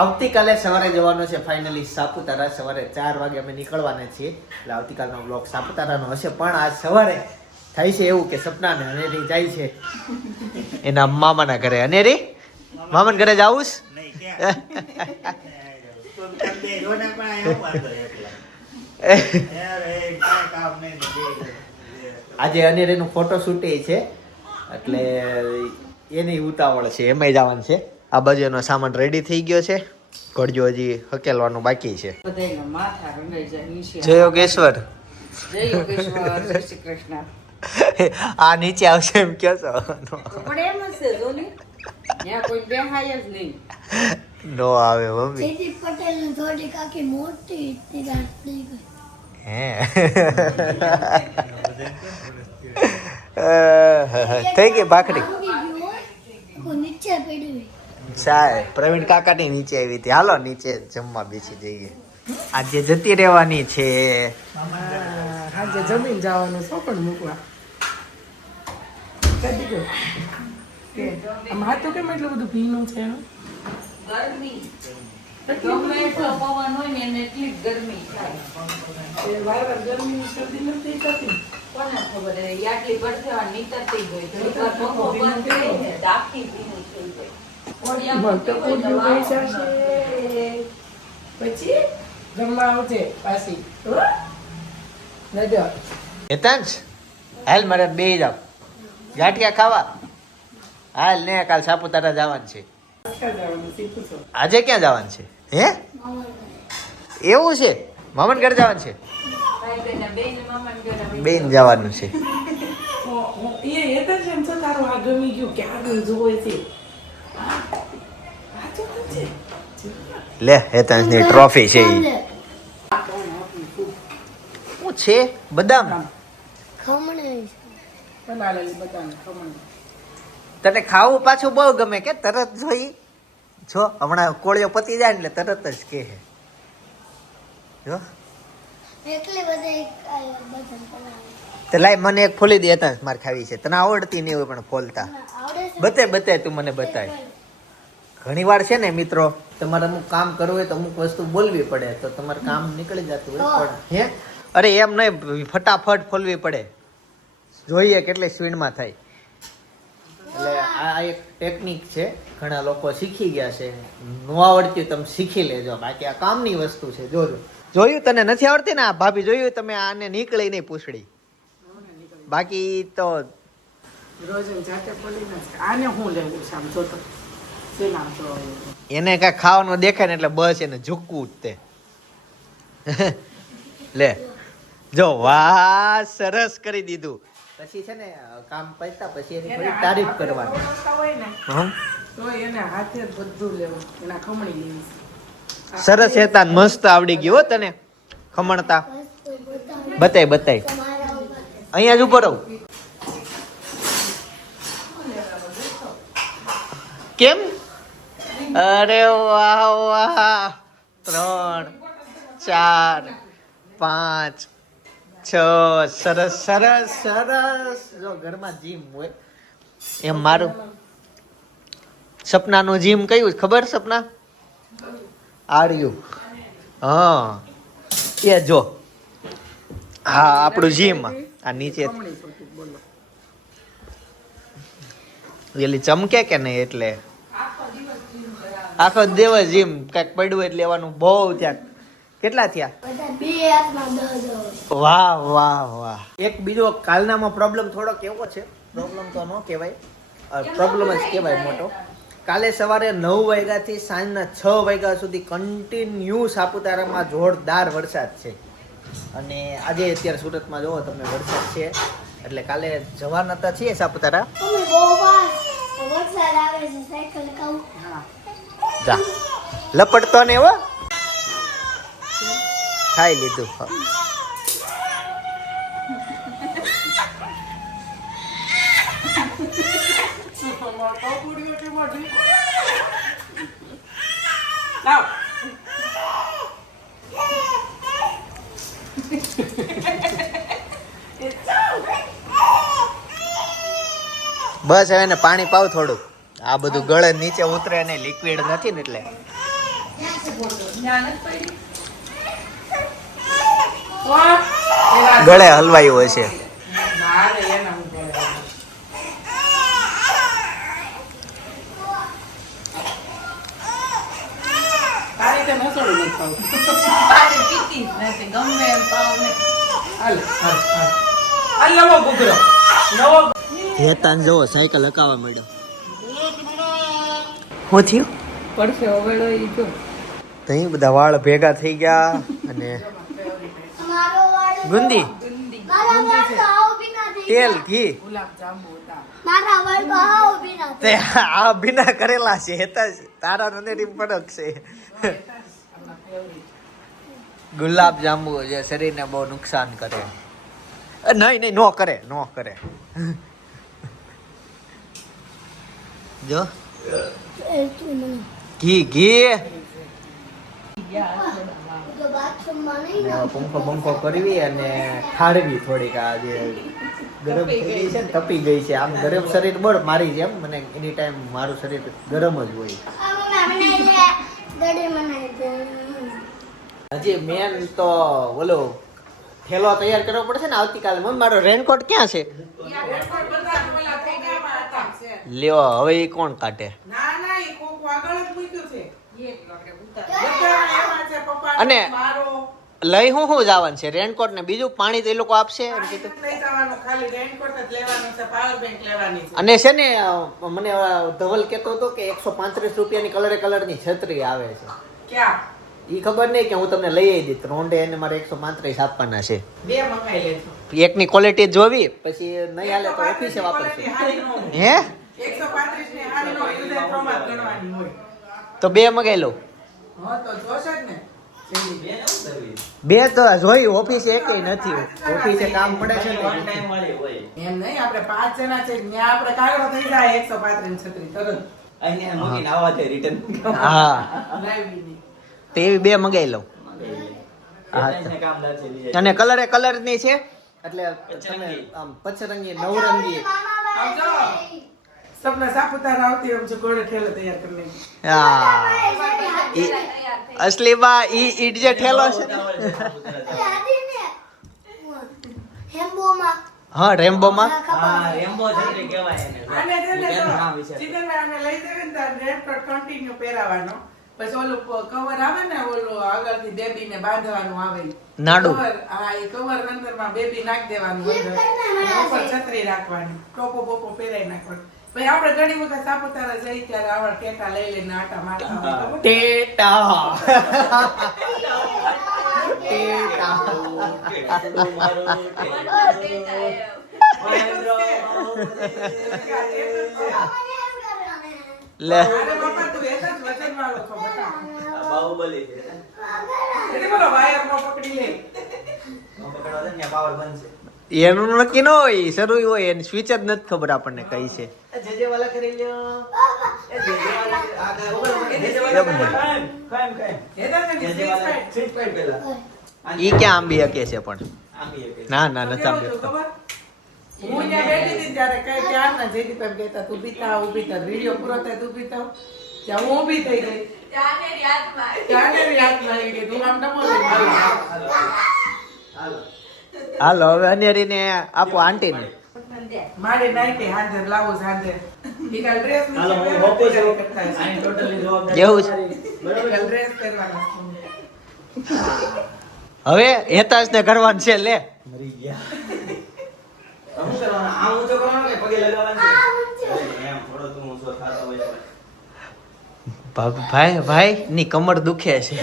આવતીકાલે સવારે જવાનો છે ફાઇનલી સાપુતારા. સવારે 4 વાગે અમે નીકળવાના છીએ, એટલે આવતીકાલનો બ્લોગ સાપુતારાનો હશે. પણ આજ સવારે થાય છે એવું કે સપના ને અનેરી જાય છે એના મામાના ઘરે. અનેરી મામાના ઘરે જાવું આજે અનેરીનું ફોટોશૂટ છે, એટલે એની ઉતાવળ છે, એમાં જવાનું છે. આ બાજુ એનો સામાન રેડી થઈ ગયો છે, ઘડિયો હજી હકેલવાનું બાકી છે. જય યોગેશ્વર. જય યોગેશ્વર. જય શ્રી કૃષ્ણ. આ નીચે આવશે એમ કહો છો? પણ એમ જ છે જો ને, ત્યાં કોઈ બેહાય જ નહીં. નો આવે મમ્મી. જયદીપ પટેલ ની થોડી કાકી મોટી ઇતની રાત થઈ ગઈ. હે થઈ ગઈ ભાખરી. નીચે પડી સાહેબ પ્રવીણ કાકાની નીચે આવી હતી. હાલો નીચે જમવા બેસી જઈએ. આજે જતી રહેવાની છે. આજે જમીન જવાનું સોકડ મૂકવા. કદી ગયો કે આમ હાથો કેમ એટલું બધું ભીનું છે એનું? ગરમી ગમે એટલો પવન હોય ને એને એટલી ગરમી થાય. એ વારવાર ગરમી શરદી નથી થતી. કોને ખબર હે આટલી પડશે નીકળતી ગઈ તો એકવાર પંખો બંધ કરીને દાખી ભીનું થઈ ગઈ. પછી જમવા આવજે પાછી. હેતાંશ હાલ મારે બે જાવ ગાંઠિયા ખાવા. હાલ ને કાલ સાપુતારા જવાનું છે. આજે ક્યાં જવાનું છે? હે એવું છે? મામન ઘર જવાનું છે? બેન જવાનું છે. લે હેતાંશ ની ટ્રોફી છે. શું છે? બદામ ખમણે તને ખાવું પાછું બહુ ગમે કે તરત જોઈ જો હમણાં કોળિયો પતી જાય ને એટલે તરત જ કે જો એટલી બધી ભજન બનાવે. તે લાય મને એક ફોલી દે હતા મારે ખાવી છે. તને આવડતી નહીં હોય પણ ફોલતા આવડે છે બતાય તું મને બતાય. ઘણી વાર છે ને મિત્રો, તમારે અમુક કામ કરવું હોય તો અમુક વસ્તુ બોલવી પડે તો તમારે કામ નીકળી જતું હોય. પણ હે અરે એમ નહીં, ફટાફટ ફોલવી પડે. જોઈએ કેટલી સ્પીડમાં થાય. એટલે આ એક ટેકનિક છે, ઘણા લોકો શીખી ગયા છે. ન આવડતી તમે શીખી લેજો, બાકી આ કામની વસ્તુ છે. જોજો જોયું તને નથી આવડતી ને આ ભાભી, જોયું તમે આને નીકળી નહીં પૂછડી. બાકી તો રોજ જાતે પડીને આને હું લેવું છે આમ જોતો એને કઈ ખાવાનું દેખાય ને એટલે બસ એને ઝૂકવું જ તે. લે જો વાહ સરસ કરી દીધું. પછી છે ને કામ પૈતા પછી એની થોડી તારીફ કરવાની. તો એને હાથે બધું લેવું, એના ખમણી લેવી. સરસ હતા, મસ્ત આવડી ગયું હો તને ખમણતા. બતાય અહીંયા જ ઉભો રહું. કેમ? અરે વાહ વાહ. 3 4 5 6 સરસ સરસ સરસ. જો ઘરમાં જીમ હોય એમ મારું સપનાનું જીમ કયું ખબર? સપના આર્યું. હા એ જો હા આપણું જીમ આ નીચે પેલી ચમકે કે નહીં એટલે આખો દિવસ જીમ કઈક પડ્યું એટલે લેવાનું. બહુ ત્યાં કેટલા થયા? બે હાથમાં 10 વાહ વાહ વાહ. એક બીજો કાલનામાં પ્રોબ્લેમ થોડોક એવો છે, પ્રોબ્લેમ તો ન કહેવાય, પ્રોબ્લેમ જ કહેવાય મોટો. કાલે સવારે 9 વાગ્યાથી સાંજના 6 વાગ્યા સુધી કન્ટિન્યુ સાપુતારામાં જોરદાર વરસાદ છે. અને આજે અત્યારે સુરતમાં જોવો તમે વરસાદ છે, એટલે કાલે જવાના હતા છીએ સાપુતારા. વરસાદ આવે છે સાયકલ કાઉ. જા લપટતો ને એવો ખાઈ લીધું. બસ હવે ને પાણી પાવ થોડું. આ બધું ગળે નીચે ઉતરે ને લિક્વિડ નથી ને એટલે જ્ઞાન જ પડી. વાહ! એવા ગળે હલવાયું હશે. ના રે, એના હું ગળે હલવાયું. આ રીતે મસોડું નથી ખાવું. પાણી પીતી જ નથી. ગમે એમ પાવ ને. હાલ, હાલ, હાલ. હાલ, નવો ઘૂઘરો. નવો હેતાન જવો સાયકલ હકાવા માંડ્યો. શું થયું? પડશે ઓવેડો ઈ જો. તઈ બધા વાળ ભેગા થઈ ગયા અને મારો વાળ ગુંદી મારા વાળ તો આવ બી ના થઈ તેલ ઘી ગુલાબ જાંબુ હતા. મારા વાળ તો આવ બી ના તે આ ભીના કરેલા છે હેતા તારા નનેરી પડક છે. આપણા ફેવરિટ. ગુલાબ જાંબુ જે શરીરને બહુ નુકસાન કરે. નહીં નહીં નો કરે નો કરે. જો એ તું મને ઘી ઘી તો બાથરૂમમાં નહીં ને પંખો બંખો કરવી અને ઠારવી થોડીક આ જે ગરમ થઈ ગઈ છે ને તપી ગઈ છે. આમ ગરમ શરીર બળ મારી જેમ મને એની ટાઈમ મારું શરીર ગરમ જ હોય. ગડી બનાવી દે હજી મેન તો ઓલો થેલો તૈયાર કરવો પડશે ને આવતીકાલે. મમ્મી મારો રેનકોટ ક્યાં છે? લ્યો હવે એ કોણ કાઢે? ના ના એ કોક આગળ જ મૂક્યું છે. બધામાં એમાં છે, પપ્પાનો, અને મારો. લઈ હું જવાનું છે રેનકોટ ને બીજું પાણી તો એ લોકો આપશે એમ પાણી કીધું. નથી લઈ જવાનું, ખાલી રેનકોટ જ લેવાનું છે, પાવર બેંક લેવાની છે. અને છે ને મને ધવલ કહેતો હતો કે 135 રૂપિયાની કલરની છત્રી આવે છે. ક્યાં? ઈ ખબર નહીં કે હું તમને લઈ આવી દીધી. રોંડે એને મારે 135 આપવાના છે. બે મંગાઈ લેજો. એકની ક્વોલિટી જોવી પછી નહીં હાલે તો ઓફિસે વાપરશું. હે 135 ની હારી નો યુઝર પ્રમાણ ગણવાની હોય. તો બે મગાઈ લઉં. હા તો જોશે જ ને. બે તો જોઈ ઓફિસે એકેય નથી. ઓફિસે કામ પડે છે ને. એમ નહીં, આપણે 5 જણા છે ત્યાં આપણે કાગળો થઈ જાય 135 ની છત્રી તરત. હા લાવી ની. તો એવી બે મગાઈ લઉં. હા અને કલર ની છે એટલે તમે આમ પચરંગી નવરંગી. આવજો. સપના સાપુતારા આવતી એમ છે, ઘોડે ઠેલો તૈયાર કરી નાખી. હા અસલી બા ઈ જે ઠેલો છે હેમ્બોમાં હા રેમ્બો માં આને છે ને જો, જીતનભાઈ આને લઈ દેવે ને તાર રેનકોટ કન્ટિન્યુ પહેરાવાનો. પછી ઓલું કવર આવે ને, ઓલું આગળથી બેબી ને બાંધવાનું આવે. નાડું. કવર, હા એ કવર અંદર માં બેબી નાખી દેવાનું અંદર. અને ઉપર છત્રી રાખવાની, ટોપો બોપો પહેરાઈ નાખવાનું. પછી આપણે ઘણી વખત સાપુતારા જઈ ત્યારે આવા ટેટા લઈ લઈને આટા મારતા હોય, ખબર? ટેટા લે અરે બાપા, તું એક જ વજનવાળો છો બટા. એટલે બોલો વાયરમાં પકડી લે. એનું નક્કી ન હોય શરૂ હોય એની સ્વિચ જ નથી ખબર આપણને કઈ છે. ઈ ક્યાં આંબી હકે છે પણ ના ના નથી આંબી કેવું શકતા. હતું ખબર? હું ત્યાં બેઠી હતી ત્યારે કઈ ત્યારના જયદીપ એમ કહેતા, તું ઊભી થા. વિડીયો પૂરો થાય તું ઊભી થાવ. ત્યાં હું ઊભી થઈ ગઈ. ત્યાં એની હાથમાં આવી ગઈ. તું આમ નમો દે. હાલો હવે અનેરીને આપો આંટીને. મારે નાઈટે હાજર લાવો હાજર. ઈ કાલ ડ્રેસ નથી કેવું છે? ડ્રેસ પહેરવાનો છે. હવે હેતાશ ને કરવાનું છે લે ભાઈ ભાઈ ની કમર દુખે છે.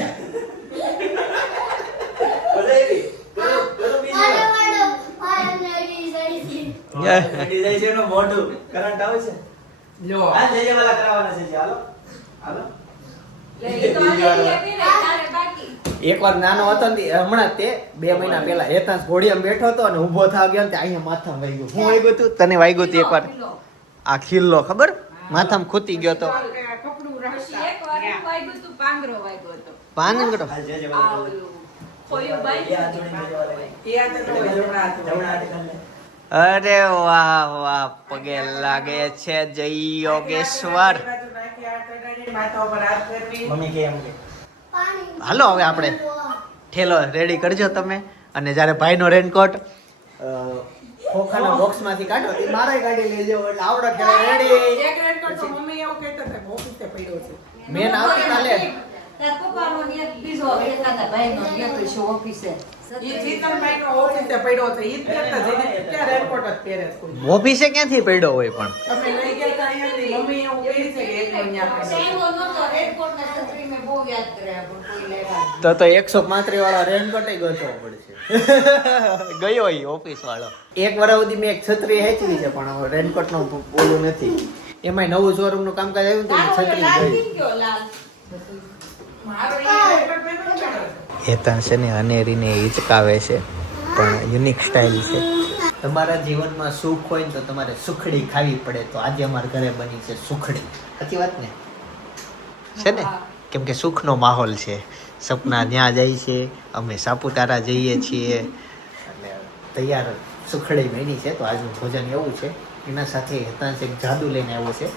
લો. એક વાર નાનો હતો ને હમણાં તે 2 મહિના પહેલા હેતાશ ઘોડિયામાં બેઠો હતો અને ઊભો થવા ગયો ને તે અહીંયા માથામાં વાગ્યું. હું વાગ્યું તું તને વાગ્યું તું એકવાર આ ખીલ્લો ખબર માથામાં ખૂતી ગયો તો કપડું રાખતા. પાંદડો એ આ તો જમણા હતું. અરે વાહ વાહ પગે લાગે છે જય યોગેશ્વર. બાજુ નાખી હાથ અડાડી, માથા ઉપર હાથ ફેરવી. હાલો હવે આપણે ઠેલો રેડી કરજો તમે. અને જ્યારે ભાઈનો રેનકોટ ખોખાના બોક્સમાંથી કાઢો તે મારે કાઢી લેજો એટલે આવડો ઠેલો રેડી. એક રેનકોટ તો મમ્મી એવું કહેતા હતા કે ઓફિસે પડ્યો છે. મેન આવતીકાલે તાર પપ્પાનો ને એક બીજો એકાદા ભાઈનો લેતો છે ઓફિસે. ઈ જીતનભાઈનો ઓફિસે પડ્યો છે. ઈ જ કહેતા જેને ત્યાં રેનકોટ જ પહેરે છે કોઈ. ઓફિસે ક્યાંથી પડ્યો હોય પણ અમે લઈ ગયા હતા અહીંયાથી. મમ્મી એવું કહે છે કે એક મહિના પહેલા. સાહેબો નતો રેનકોટ ને છત્રી મેં બહુ યાદ કર્યા પણ કોઈ લેવા. તો 135 વાળા રેનકોટ ગોતવો પડશે. ગયો ઈ ઓફિસ વાળો. એક વર્ષ સુધી મેં એક છત્રી હેચવી છે પણ રેનકોટ નું બોલું નથી. એમાંય નવું શોરૂમ નું કામકાજ આવ્યું ને તો છત્રી લાલ ગઈ. થઈ ગયો લાલ. મારો ઈ રેનકોટ પહેર્યો છે. હેતન છે ને અનેરીને હિચકાવે છે પણ યુનિક સ્ટાઇલ છે. તમારા જીવનમાં સુખ હોય ને તો તમારે સુખડી ખાવી પડે. તો આજે અમારા ઘરે બની છે સુખડી. સાચી વાત ને છે ને? કેમ કે સુખનો માહોલ છે. સપના ત્યાં જાય છે, અમે સાપુતારા જઈએ છીએ એટલે તૈયાર સુખડી બની છે. તો આજનું ભોજન એવું છે. એના સાથે હેતાંશ એક જાદુ લઈને આવ્યો છે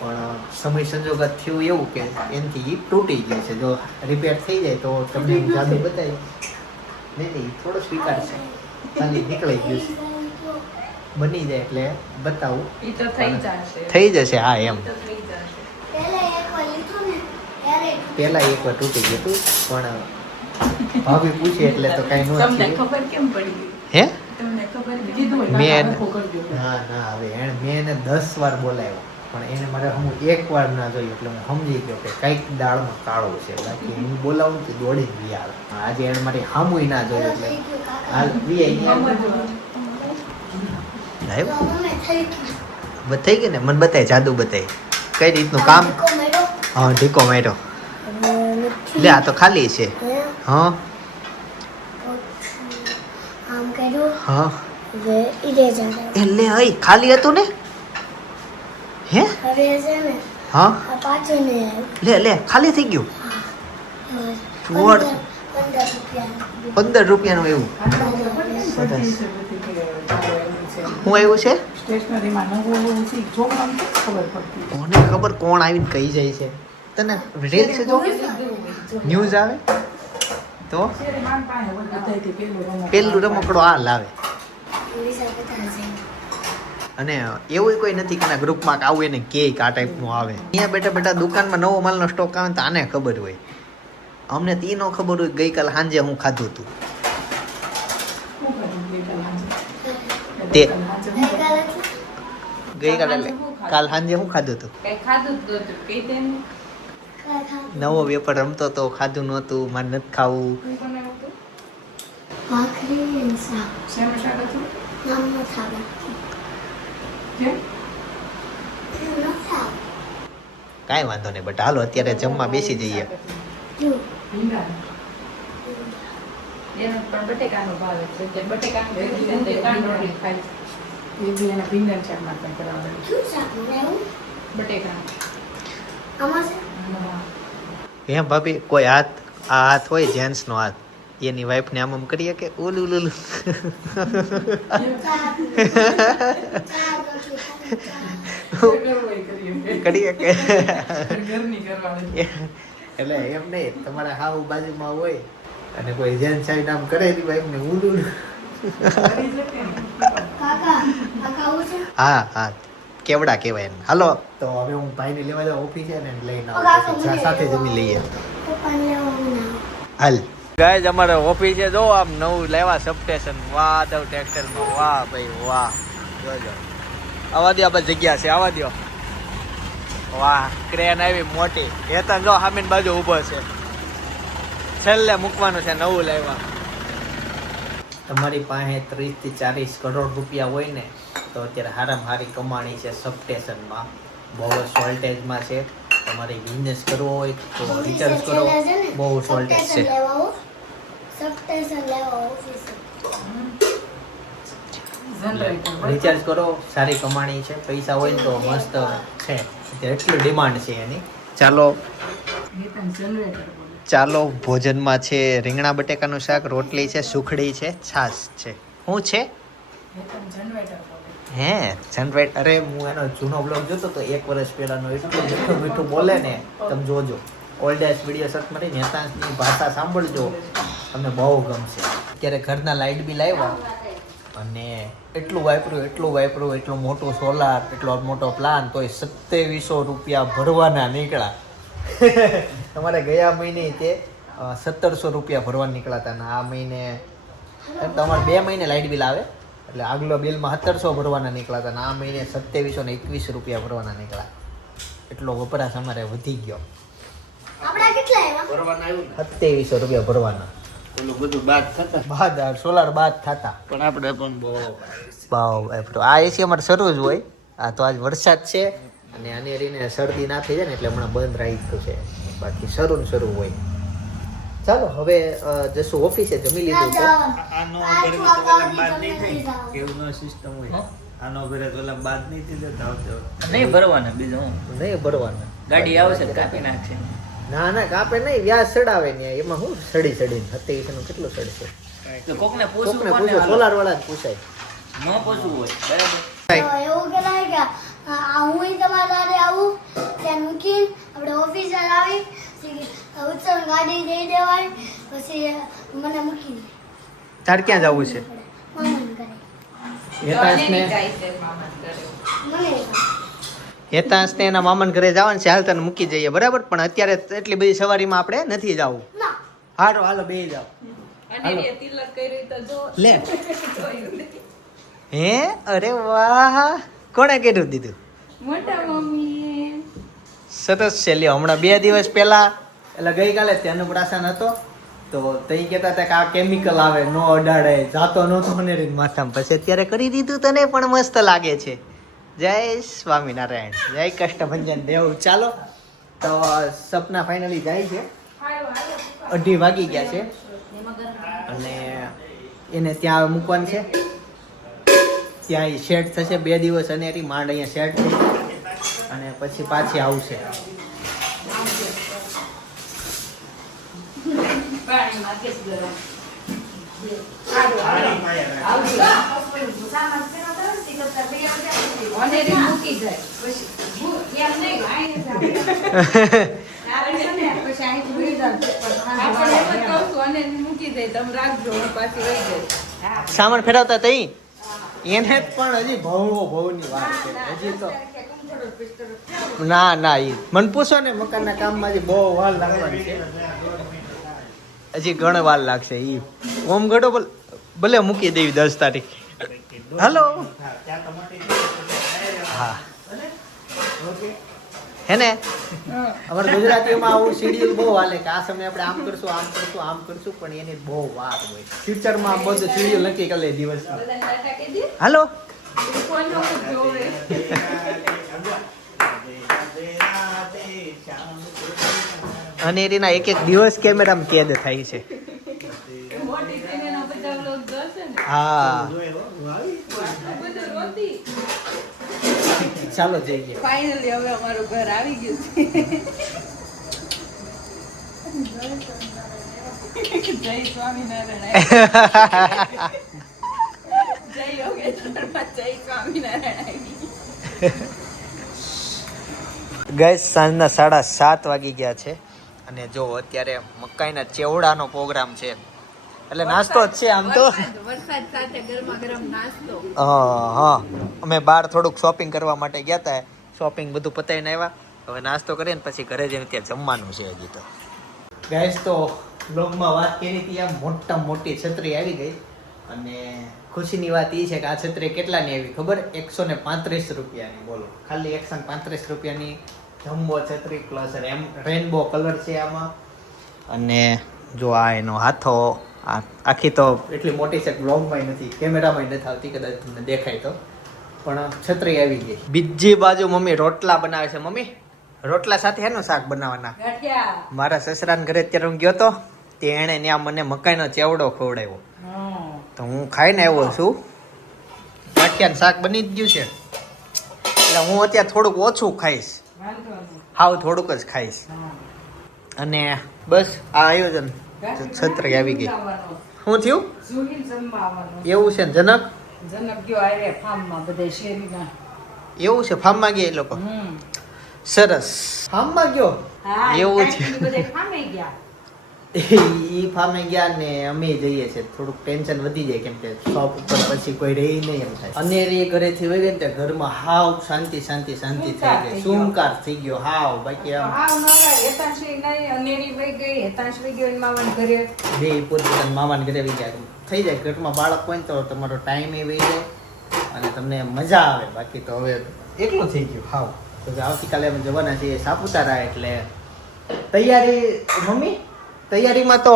પણ સમય સંજોગત થયું એવું કે એનાથી તૂટી ગયું છે. જો રિપેર થઈ જાય તો તમને હું જાદુ બતાવી. નહીં થોડો સ્વીકાર છે, ખાલી નીકળી ગયું છે. બની જાય એટલે બતાવું. ઈ તો થઈ જશે. થઈ જશે હા એમ. તો થઈ જશે. પહેલા એકવાર લીધું ને ત્યારે પહેલા એકવાર તૂટી ગયું હતું પણ ભાભી પૂછે એટલે તો કઈ ન તમને થયું. ખબર કેમ પડી ગઈ? હે તમને ખબર કીધું હોય મેં ના કરજો. ના હવે મેં એને 10 વાર બોલાવ્યો પણ એને મારે હું એક વાર ના જોયું એટલે હું સમજી ગયો કે કઈક દાળમાં કાળો છે. બાકી હું બોલાવું તો દોડી જ આવે. આજે એને મારી હામુય ના જોયું એટલે થઈ ગયું કાકા હાલ વીઆઈ મમ્મી થઈ ગયું થઈ ગઈ ને મને બતાય જાદુ બતાય કઈ રીતનું કામ. કો મેડો હા ઢીકો માર્યો. નથી લે આ તો ખાલી છે. હા આમ કર્યું હા હવે ઇરેઝર એ લે હઈ ખાલી હતું ને. હે હવે છે ને હા આ પાછું નહીં આવ્યું લે ખાલી થઈ ગયું. Vote vote. 15 15 રૂપિયા રૂપિયાનું એવું. સરસ. હું આવ્યું છે સ્ટેશનરીમાં નવું એવું છે છોકરાને કેમ ખબર પડતી? કોને ખબર કોણ આવીને કહી જાય છે. તને રીલ્સ જો ન્યૂઝ આવે તો શેરી માન પાસે હોય બધાયથી પેલું રમકડું આ લાવે. પૈસા બધા છે અને એવું કોઈ નથી કે ના ગ્રુપમાં આવું એને કે આ ટાઈપનું આવે. અહીંયા બેઠા બેઠા દુકાનમાં નવો માલનો સ્ટોક આવે તો આને ખબર હોય. અમને તો નો ખબર હોય ગઈકાલ સાંજે હું ખાધું હતું તે. ગઈકાલે એટલે કાલ સાંજે હું ખાધું હતું. કઈ ખાધું જ નહોતું. કઈ તેમ નવો વેપાર રમતો તો ખાધું નહોતું મારે નથી ખાવું. શું બનાવ્યું હતું? ભાખરી અને શાક શેનું શાક હતું? નામ ન થાવે કેમ? ન થાવ કાંઈ વાંધો નહીં બટ હાલો અત્યારે જમવા બેસી જઈએ. જો ભીંડા. એને પણ બટેકાનો ભાવે છે. તે બટેકાનું ભેગું છે તે કાંદોળી ખાય છે. એ બી એને ભીંડાનું શાક નાખીને કરાવવાનું. શું શાક બનાવ્યું બટેકાનું. આમાં છે હે ભાભી કોઈ હાથ આ હાથ હોય જેન્ટ્સનો હાથ એની વાઈફને આમ આમ કરીએ કે ઓલું ઓલું ચા દો છું કરીએ કે ઘરની કરવાની. એટલે એમ નહીં તમારા હાવ બાજુમાં હોય અને કોઈ જેન્ટ્સ સાઈડ આમ કરે એની વાઈફને ઓલું કરી શકે ને. કાકા આ ખાવું છે હા હા કેવડા કહેવાય એને. હાલો તો હવે હું ભાઈને લેવા જાઉં ઓફિસે ને લઈને આવું પછી સાથે જમી લઈએ. પપ્પાને લેવાનું ના હાલ ગાઈઝ અમારે ઓફિસે જો આમ નવું લેવા સબસ્ટેશન વાહ દવ ટેક્સટાઇલમાં વાહ ભાઈ વાહ જોજો આવા દો આપણે જગ્યા છે આવા દો વાહ ક્રેન આવી મોટી હેતન જો સામેની બાજુ ઊભો છે છેલ્લે મૂકવાનું છે નવું લેવા. તમારી પાસે 30 થી 40 કરોડ રૂપિયા હોય ને તો અત્યારે હારામાં હારી કમાણી છે સબસ્ટેશનમાં. બહુ જ શોર્ટેજમાં છે. તમારે બિઝનેસ કરવો હોય તો રિચાર્જ કરો. બહુ શોર્ટેજ છે. સબસ્ટેશન લેવા ઓફિસ જનરેટર. રિચાર્જ કરો સારી કમાણી છે. પૈસા હોય ને તો મસ્ત છે. એટલી ડિમાન્ડ છે એની. ચાલો એ પણ જનરેટર બોલે. ચાલો ભોજનમાં છે રીંગણા બટેકાનું શાક, રોટલી છે, સુખડી છે, છાશ છે. શું છે એ પણ જનરેટર બોલે. હે જનરેટ. અરે હું એનો જૂનો બ્લોગ જોતો તો 1 વર્ષ પહેલાનો એટલું મીઠું મીઠું બોલે ને તમે જોજો. ઓલ્ડ એજ વિડીયો સર્ચ મારી નેતાની ભાષા સાંભળજો, તમને બહુ ગમશે. અત્યારે ઘરના લાઇટ બિલ આવ્યા અને એટલું વાપર્યું, એટલું મોટું સોલાર, એટલો મોટો પ્લાન, તોય 2700 રૂપિયા ભરવાના નીકળ્યા. તમારે ગયા મહિને તે 1700 રૂપિયા ભરવાના નીકળ્યા હતા, અને આ મહિને તમારે 2 મહિને લાઇટ બિલ આવે એટલે આગલો બિલમાં 1700 ભરવાના નીકળ્યા હતા, અને આ મહિને 2721 રૂપિયા ભરવાના નીકળ્યા. એટલો વપરાશ અમારે વધી ગયો. આપણા કેટલા આવ્યા? 2700 રૂપિયા ભરવાના. ઓલું બધું બાદ થતા સોલાર બાદ થતા પણ આપણે પણ બહુ આ એસી અમારે શરૂ જ હોય. આ તો આજ વરસાદ છે અને આની રીને શરદી ના થઈ જાય ને એટલે હમણાં બંધ રહી ગયું છે, બાકી શરૂ હોય. ચાલો હવે જશું ઓફિસે. જમી લીધું છે. આનો ઘરે તો ઓલા બાદ નહીં થાય કેવું નો સિસ્ટમ હોય. આનો ઘરે તો ઓલા બાદ નહીં થઈ જતા નહીં ભરવાના, બીજું હું નહીં ભરવાના. ગાડી આવશે તો કાપી નાખશે. ના કાપે નહીં, વ્યાજ સડાવે ને એમાં શું સડીને 2700 નું કેટલું સડશે? તો કોકને પૂછવું કોકને કોને પૂછો, સોલાર વાળા જ પૂછાય. ન પૂછવું હોય બરાબર. એવું કહેવાય કે હું તમારા ઘરે આવું ત્યાં મૂકીને આપણે ઓફિસે આવી ઉત્સવ ગાડી દઈ દેવાય પછી મને મૂકી દે. તાર ક્યાં જવું છે? મામાને ઘરે. હેતાંશને મને હેતાંશને એના મામાના ઘરે જવાનું છે. હાલ તને મૂકી જઈએ બરાબર, પણ અત્યારે એટલી બધી સવારીમાં આપણે નથી જવું. ના હાલો બે જાઓ. અને એ તિલક કરી તો જો લે હે, અરે વાહ, કોણે કર્યું દીધું? મોટા મમ્મીએ. સરસ છે. લ્યો હમણાં 2 દિવસ પહેલા એટલે ગઈકાલે તે અન્નપ્રાશન હતો તો તઈ કહેતા હતા કે આ કેમિકલ આવે, નો અડાડે, જાતો નહોતો ને માથામાં. પછી અત્યારે કરી દીધું, તને પણ મસ્ત લાગે છે. જય સ્વામિનારાયણ, જય કષ્ટભંજન દેવ. ચાલો તો સપના ફાઇનલી જાય છે. 2:30 વાગી ગયા છે અને એને ત્યાં મૂકવાનું છે. ત્યાં સેટ થશે 2 દિવસ અને એની માંડ અહીંયા સેટ થઈ અને પછી પાછી આવશે. પાણીમાં કેસ ગરમ. ઓનેરી મૂકી જાય પછી એમ નહીં આઈને પછી અહીંથી ભૂલી જાવ. આપણે એમ જ કહું છું, ઓનેરી મૂકી જાય તમે રાખજો, હું પાછી રહી જઈશ. સામાન ફેરવતા તઈ એને પણ હજી ભવની વાત છે. હજી તો ના ઈ મને પૂછો ને, મકાનના કામમાં હજી બહુ વાર લાગવાની છે. હજી ઘણો વાર લાગશે. ઈ ઓમ ગડો ભલે મૂકી દેવી 10 તારીખ. હાલો હા હે ને, અમારે ગુજરાતીમાં આવું શેડ્યુલ બહુ હાલે કે આ સમયે આપણે આમ કરશું, પણ એની બહુ વાર હોય. ફ્યુચરમાં આમ બધું શેડ્યુલ નક્કી કરી લે દિવસમાં. બધાને ટાટા કહી દે. હાલો કોનો જોવે? અને એના એક દિવસ કેમેરામાં કેદ થાય છે. મોટી થઈને એના બધા vlog જોશે ને. હા બધું રોતી. ચાલો જઈએ. ફાઇનલી હવે અમારું ઘર આવી ગયું છે. જય સ્વામિનારાયણ. જય યોગેશ્વરમાં જય સ્વામિનારાયણ. ગઈસ સાંજના 7:30 વાગી ગયા છે અને જો અત્યારે મકાઈના ચેવડાનો પ્રોગ્રામ છે એટલે નાસ્તો જ છે આમ તો. વરસાદ સાથે ગરમા ગરમ નાસ્તો. હા અમે બહાર થોડુંક શોપિંગ કરવા માટે ગયા હતા. શોપિંગ બધું પતાવીને આવ્યા. હવે નાસ્તો કરીને પછી ઘરે જઈને ત્યાં જમવાનું છે હજી તો. ગાઈસ તો બ્લોગમાં વાત કરી હતી, આમ મોટી છત્રી આવી ગઈ અને ખુશીની વાત એ છે કે આ છત્રી કેટલાની આવી ખબર? 135 રૂપિયાની. બોલો, ખાલી 135 રૂપિયાની જમ્બો છત્રી પ્લસ રેનબો કલર છે આમાં. અને જો આ એનો હાથો, આખી તો એટલી મોટી છે બ્લોગમાં નથી, કેમેરામાં નથી આવતી, કદાચ તમને દેખાય તો. પણ છત્રી આવી ગઈ. બીજી બાજુ મમ્મી રોટલા બનાવે છે. મમ્મી રોટલા સાથે એનું શાક બનાવવાના. ગાંઠિયા. મારા સસરાના ઘરે અત્યારે હું ગયો તો તે એણે ત્યાં મને મકાઈનો ચેવડો ખવડાવ્યો તો હું ખાઈને આવ્યો છું. ગાંઠિયાનું શાક બની જ ગયું છે એટલે હું અત્યારે થોડુંક ઓછું ખાઈશ, હાવ થોડુંક જ ખાઈશ. અને બસ આ આયોજન. છત્રી આવી ગઈ. શું થયું? સુનિલ જમવા આવવાનો. એવું છે ને જનક? જનક ગયો આરે ફાર્મમાં બધા શેરીના. એવું છે, ફાર્મમાં ગયા એ લોકો. સરસ. ફાર્મમાં ગયો? હા એવું છે. કાંઈક બધે ખામે ગયા ઈ ફામે ગયા ને અમે જઈએ છીએ થોડુંક ટેન્શન વધી જાય કેમ કે શોપ ઉપર પછી કોઈ રહી નહીં એમ થાય અનેરી ઘરેથી વહી ગઈ ને ત્યાં ઘરમાં હાવ શાંતિ શાંતિ શાંતિ થઈ ગઈ સુમકાર થઈ ગયો હાવ બાકી આમ હા નોરા હેતાશ્રી નહીં અનેરી વઈ ગઈ હેતાશ્રી ગઈ મામાના ઘરે બે પોતપોતાના મામાને ઘરે વહી ગયા થઈ જાય ઘરમાં બાળક હોય ને તો તમારો ટાઈમ એ વહી જાય અને તમને મજા આવે બાકી તો હવે એકલું થઈ ગયું હાવ તો આવતીકાલે અમે જવાના છીએ સાપુતારા એટલે તૈયારી મમ્મી તૈયારીમાં તો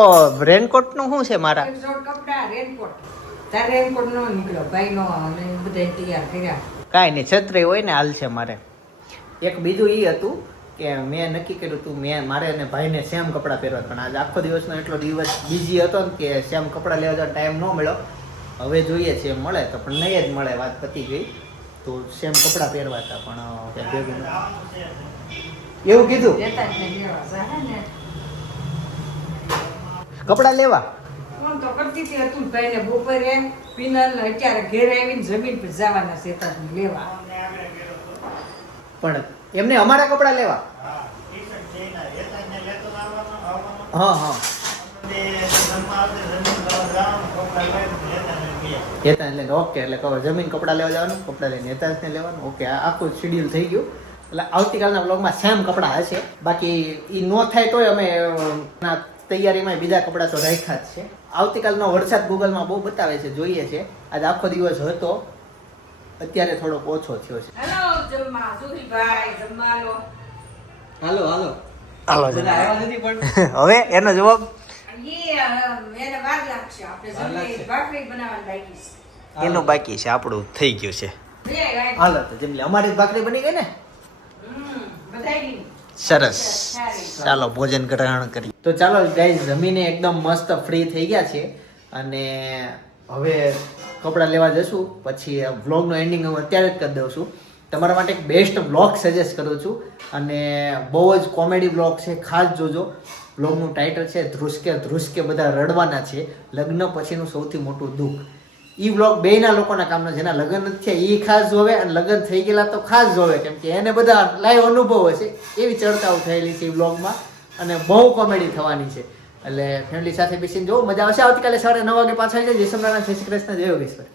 રેનકોટ નું શું છે મારા એક જોડ કપડા રેનકોટ તારે રેનકોટ નો નીકળ્યો ભાઈ નો અને બધા તૈયાર કર્યા કાંઈ નહીં છત્રી હોય ને હાલ છે મારે એક બીજું એ હતું કે મેં નક્કી કર્યું હતું મારે અને ભાઈને સેમ કપડાં પહેરવા પણ આજે આખો દિવસનો એટલો દિવસ બીજી હતો ને કે સેમ કપડાં લેવા જવાનો ટાઈમ ન મળ્યો હવે જોઈએ છે મળે તો પણ નહીં જ મળે વાત પતી ગઈ તો સેમ કપડાં પહેરવા હતા પણ ભેગું એવું કીધું લેતા જ નહીં લેવા જાહે ને કપડાં લેવા ફોન તો કરતી હતી અતુલભાઈ ને બપોરે પિનલ અત્યારે ઘેર આવીને જમીન પર જવાના છે તાર લેવા પણ એમને અમારા કપડાં લેવા હા હા હેતાંશને ઓકે એટલે કહો જમીન કપડાં લેવા જવાનું કપડાં લઈને હેતાંશને લેવાનું ઓકે આખું શેડ્યુલ થઈ ગયું એટલે આવતીકાલના બ્લોગમાં સેમ કપડાં હશે બાકી એ ન થાય તોય અમે તૈયારીમાં બીજા કપડાં તો રાખ્યા જ છે આવતીકાલનો વરસાદ ગૂગલમાં બહુ બતાવે છે જોઈએ છે આજે આખો દિવસ હતો અત્યારે થોડોક ઓછો થયો છે હેલો જમવા સુરીભાઈ જમવા લો હાલો હાલો હાલો બધા આવ્યા નથી પણ હવે એનો જવાબ એને વાર લાગશે આપણે જમવાની ભાખરી બનાવવાની બાકી છે એનું બાકી છે આપણું થઈ ગયું છે બે ગાય હાલો તો જેમ અમારી જ ભાખરી બની ગઈ ને બધાયની સરસ ચાલો ભોજન ગ્રહણ કરીએ તો ચાલો ગાઈઝ જમીને એકદમ મસ્ત ફ્રી થઈ ગયા છે અને હવે કપડાં લેવા જશું પછી વ્લોગનો એન્ડિંગ હું અત્યારે જ કરી દઉં છું તમારા માટે એક બેસ્ટ વ્લોગ સજેસ્ટ કરું છું અને બહુ જ કોમેડી વ્લોગ છે ખાસ જોજો વ્લોગનું ટાઇટલ છે ધ્રુસકે બધા રડવાના છે લગ્ન પછીનું સૌથી મોટું દુઃખ ઈ વ્લોગ બેયના લોકોના કામનો જેના લગ્ન નથી થયા ઈ ખાસ જોવે અને લગ્ન થઈ ગયેલા તો ખાસ જોવે કેમ કે એને બધા લાઈવ અનુભવ હશે એવી ચર્ચાઓ થયેલી છે એ વ્લોગમાં અને બહુ કોમેડી થવાની છે એટલે ફેમિલી સાથે બેસીને જોવો મજા આવશે આવતીકાલે 9:30 વાગે પાછા આવી જાય જય શ્રી કૃષ્ણ જય યોગેશ્વર